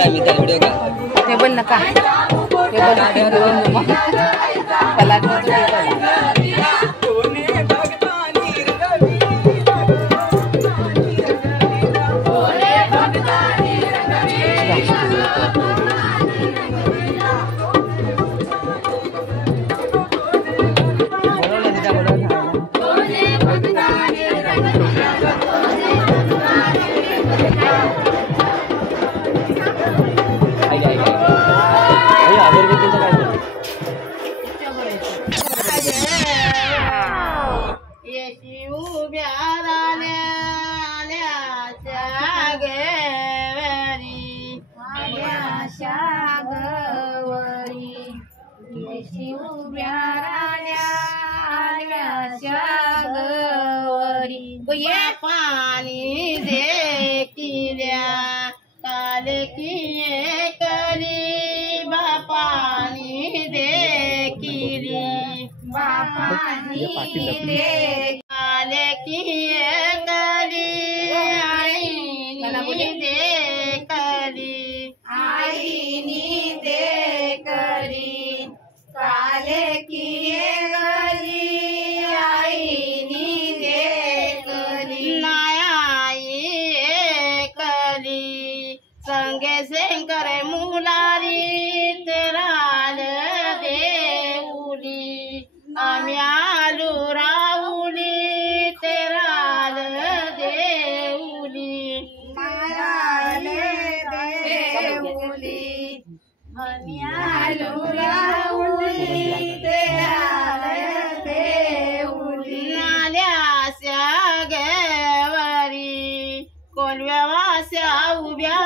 table नका ये पानी दे किल्या काले किए कली पानी दे किली पानी दे काले किए कली आई दे कली आई दे कली काले किए कली आई संगे शंकर मुलारी तेरा देऊली आम्यालू राऊली तेरा देऊली देऊली आम्यालू राऊली तेरा देऊली नाल्याच्या गवरी कोलव्यावाच्या उभ्या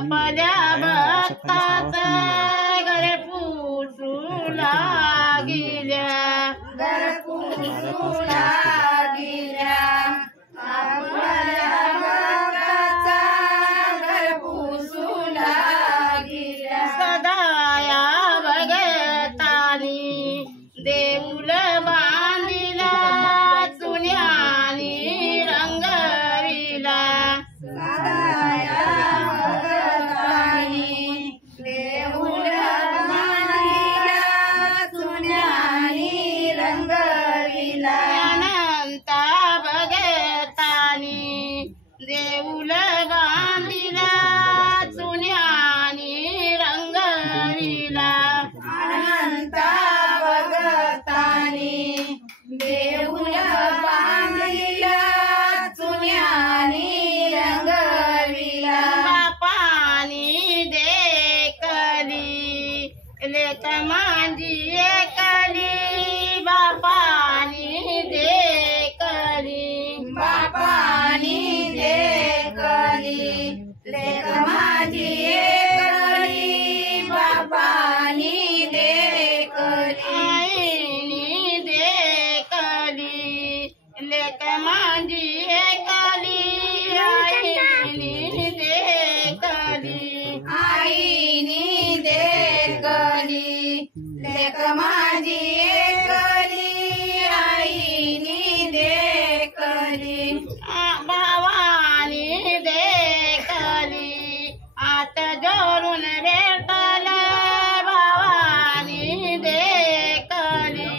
आपल्या भक्तात घर पुसू लागिल्या घर पुसू लागिल्या आपल्या भक्ताचा घर पुसू लागिल्या सदाया भगतानी देऊळ बांधिला चुन्यानी रंगविला सदाया देऊळ बांधिला चुन्यानी रंगविला अनंता भगतानी देऊळ बांधिला चुन्यानी रंगविला बापानी देखली लेक मांजी एकली बापानी देखली बापानी लेक माझी एकली बापानी देखली आईनी देखली लेक माझी एकली आईनी देखली आईनी देखली लेक माझी एकली आईनी देखली भावानी देखली आत जोरून भेटल भावानी देखली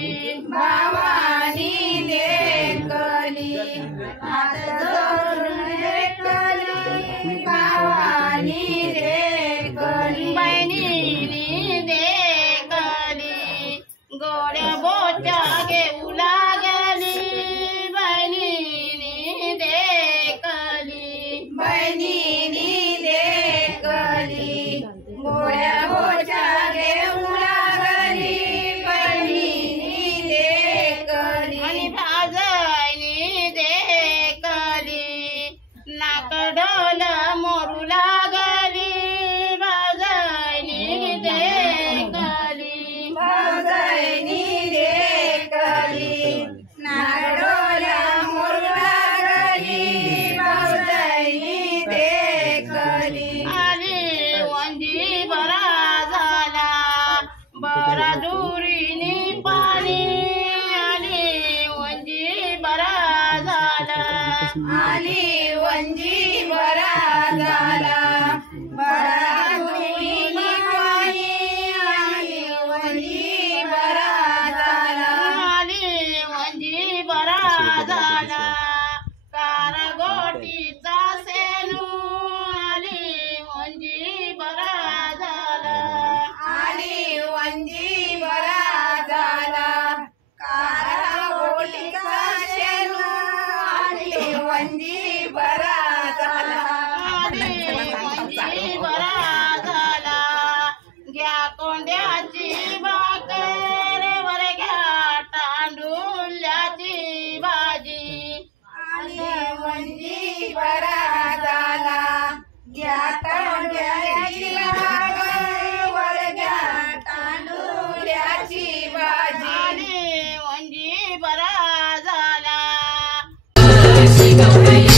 भावानी देखली आत जोरून भेटली भावानी देखली बहिणीनी देखली गोड्या बोच्या घेऊ लागली बहिणीनी देखली बहिणीनी देखली गोड्या बोच्या घेऊ लागली बहिणीनी देखली आणि भाजणी देखली नाक ढोल मोरू लागली भाजणी गवळी